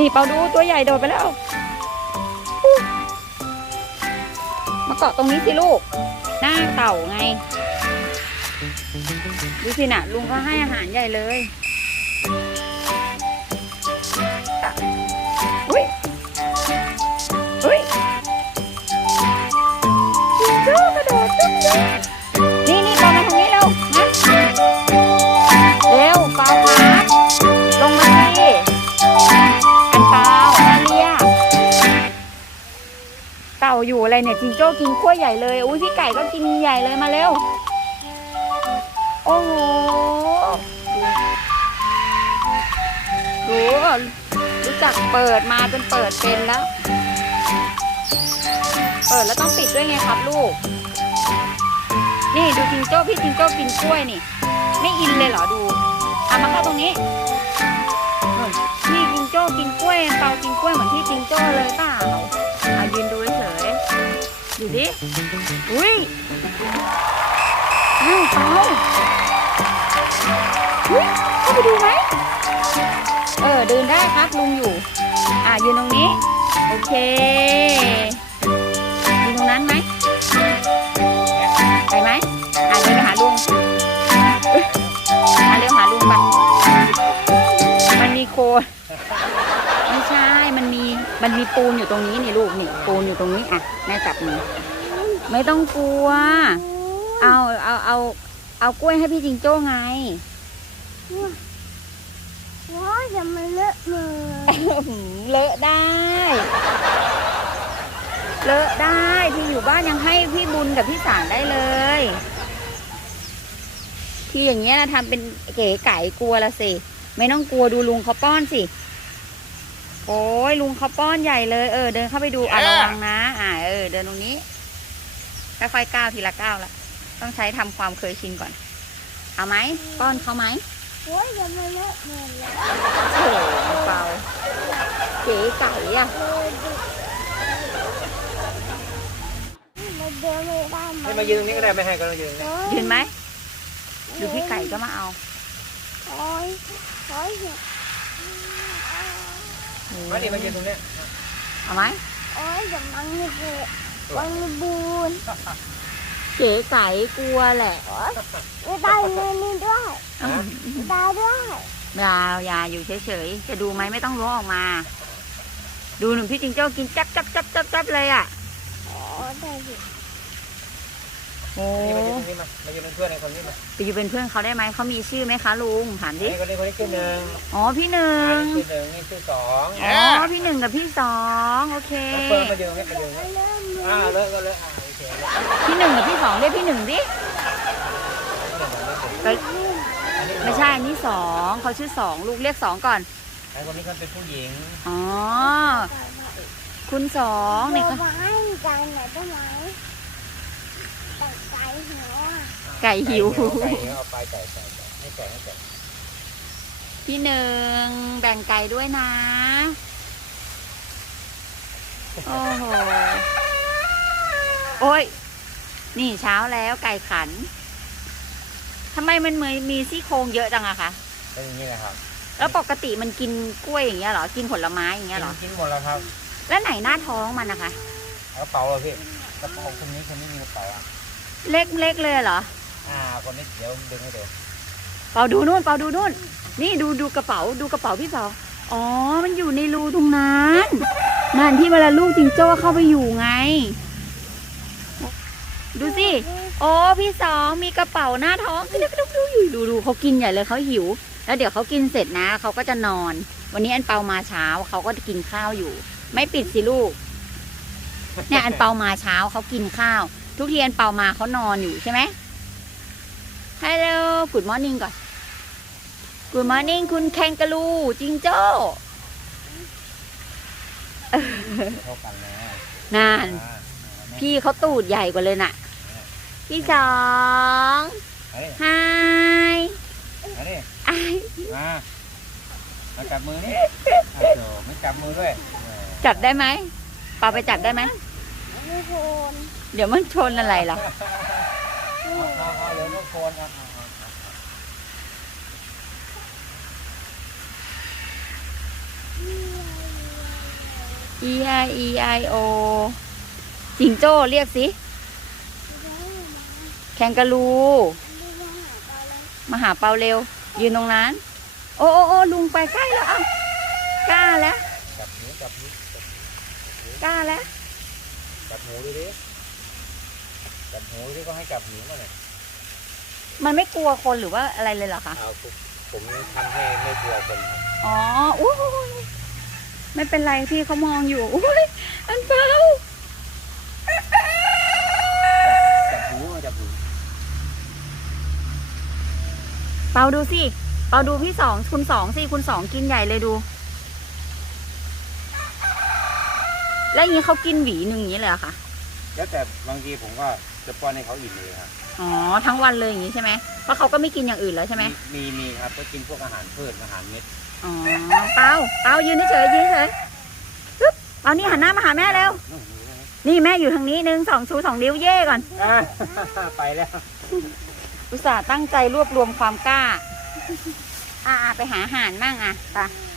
นี่เปาดูตัวใหญ่โดดไปแล้ว มาเกาะตรงนี้สิลูก หน้าเต่าไง ดูสินะลุงก็ให้อาหารใหญ่เลย อยู่อะไรเนี่ยจิงโจ้กินกล้วใหญ่เลยอุ้ยพี่ไก่ก็กินใหญ่เลยมาเร็ว โอ้โหดูรู้จักเปิดมาจนเปิดเป็นแล้ว เปิดแล้วต้องปิดด้วยไงครับลูก นี่ดูจิงโจ้พี่จิงโจ้กินกล้วยนี่ ไม่อินเลยเหรอดูเอามาเข้าตรงนี้นี่จิงโจ้กินกล้วยเปากินกล้วยเหมือนพี่จิงโจ้เลยเปล่า ดูดิ อุ้ยอ้าวเปาเฮ้ยเข้าไปดูไหม เออเดินได้ครับลุงอยู่ อ่ายืนตรงนี้ โอเคยืนตรงนั้นไหม ไปไหม อ่าเดินไปหาลุงเอ้ยอ่าเร็วหาลุงไปมันมีโคนไม่ใช่ มันมีมันมีปูนอยู่ตรงนี้นี่ลูกนี่ปูนอยู่ตรงนี้อะแม่จับมือไม่ต้องกลัว เอาเอาเอาเอากล้วยให้พี่จิงโจ้ไงว้าวอย่ามาเลอะมือเลอะได้ เลอะได้ที่อยู่บ้านยังให้พี่บุญกับพี่สารได้เลยที่อย่างเงี้ยนะทำเป็นเก๋ไก่กลัวละสิ ไม่ต้องกลัวดูลุงเขาป้อนสิ โอ้ยลุงเขาป้อนใหญ่เลยเออเดินเข้าไปดูอะระวังนะ อ่า เออ เดินตรงนี้ค่อยๆก้าวทีละก้าวละต้องใช้ทำความเคยชินก่อน เอาไหมป้อนเขาไหมว้าวอย่ามาเลอะมือเลยโอ้โหเปล่าเก๋ไก่อะมันเดินไม่ได้ให้มายืนตรงนี้ก็ได้ไม่ให้ก็ต้องยืนตรงนี้ยืนไหมดูพี่ไก่ก็มาเอาโอ้ยโอ้ย มาดิมายืนตรงเนี้ยเอาไหมโอ้ยอย่ามันมีบูมันมีบูนเก๋ไก่กลัวแหละโอ้ยไม่ได้เงินนี่ด้วยอืมไม่ได้ด้วยยาวยาอยู่เฉยๆ จะดูไหมไม่ต้องล้วงออกมา ดูหนุ่มพี่จิงโจ้กินจับจับจับจับจับเลยอะ โอ้ได้สิโอ้นี่มายืนตรงนี้มามายืนเป็นเพื่อนไอ้คนนี้มาไปอยู่เป็นเพื่อนเขาได้ไหมเขามีชื่อไหมคะลุงถามดิ ไอ้คนนี้คนนี้ชื่อหนึ่งอ๋อพี่หนึ่อังนนี้ชื่อหนึ่งนี่ชื่อสองอ๋อพี่หนึ่งกับพี่สองโอเค แล้วเฟิร์นมายืนตรงนี้มายืนตรงมานี้เริ่มมืออ่าเลอะก็เลอะอ่าโอเคเลอะพี่หนึ่งกับพี่สองเรียกพี่หนึ่งดิก็อันนี้ไม่ใช่อันนี้สองเขาชื่อสองลูกเรียกสองก่อน ไอ้คนนี้เขาเป็นผู้หญิงอ๋อ คุณสองเนี่ยเดี๋ค่ะยวมาให้กันหน่อยได้ไหมแต่ใจหัวอะ ไก่หิว ไก่เหนียวเอาไปไก่ไก่ไก่ให้ไก่ให้ไก่พี่หนึ่งแบ่งไก่ด้วยนะ โอ้โห โอ้ย นี่เช้าแล้วไก่ขัน ทำไมมันเหมือนมีซี่โครงเยอะจังอะคะเป็นอย่างนี้แหละครับแล้วปกติมันกินกล้วยอย่างเงี้ยเหรอ กินผลไม้อย่างเงี้ยเหรอ กินหมดแล้วครับ แล้วไหนหน้าท้องมันนะคะกระเป๋าเหรอพี่กระเป๋าคนนี้คนนี้มีกระเป๋าอะเล็กเล็กเลยเหรอ อ่าคนนี้เดี๋ยวดึงให้ดูเปาดูนู่นเปาดูนู่น นี่ดูดูกระเป๋าดูกระเป๋าพี่เปาอ๋อ มันอยู่ในรูตรงนั้นนั่นที่เวลาลูกจิงโจ้เข้าไปอยู่ไง ดูสิ โอ้พี่สองมีกระเป๋าหน้าท้องดูดูดูอยู่ดูดูเขากินใหญ่เลยเขาหิว แล้วเดี๋ยวเขากินเสร็จนะเขาก็จะนอน วันนี้อันเปามาเช้าเขาก็กินข้าวอยู่ ไม่ปิดสิลูก เนี่ยอันเปามาเช้าเขากินข้าว ทุกทีอันเปามาเขานอนอยู่ใช่ไหม ฮัลโหล good morning ก่อน good morning คุณแคนการูจิงโจ้เท่ากันแล้วนั่นอ่าพี่เขาตูดใหญ่กว่าเลยน่ะ พี่สองเอาดิไฮเอาดิไอ้มามาจับมือนี่อะโจไม่จับมือด้วยเออจับได้ไหมปาไปจับได้ไหมไม่โคนเดี๋ยวมันชนอะไรล่ะ เอาเอาเอาเดี๋ยวก็โคนเอาเอาเอา E I E I O จิงโจ้เรียกสิ แคนการูมาหาเปาเร็ว ยืนตรงนั้น โอ้โอ้โอ้ลุงไปใกล้แล้วอะกล้าแล้วจับหูจับหูจับกล้าแล้ว จับหูดูดิ จับหูดิก็ให้จับหูมาหน่อยมันไม่กลัวคนหรือว่าอะไรเลยเหรอคะ เอาผมผมทำให้ไม่กลัวคนครับอ๋ออุ้ยไม่เป็นไรพี่เขามองอยู่อุ้ยอันเปาจับหูมาจับหูเปาดูสิเปาดูพี่สองคุณสองสิคุณสองกินใหญ่เลยดู แล้วอย่างนี้เขากินหวีหนึ่งอย่างนี้เลยเหรอคะ แล้วแต่บางทีผมก็จะป้อนให้เขาอิ่มเลยครับอ๋อทั้งวันเลยอย่างนี้ใช่ไหมเพราะเขาก็ไม่กินอย่างอื่นแล้วใช่ไหมมีมีครับก็กินพวกอาหารพืชอาหารเม็ดอ๋อเปาเปายืนเฉยๆยืนเฉยปึ๊บเอานี่หันหน้ามาหาแม่เร็วนู่นอยู่ตรงนี้นี่แม่อยู่ทางนี้หนึ่งสองชูสองนิ้วเย่ก่อน อ่าไปแล้ว อุตส่าห์ตั้งใจรวบรวมความกล้า อ่าไปหาอาหารมั่งอะไปไ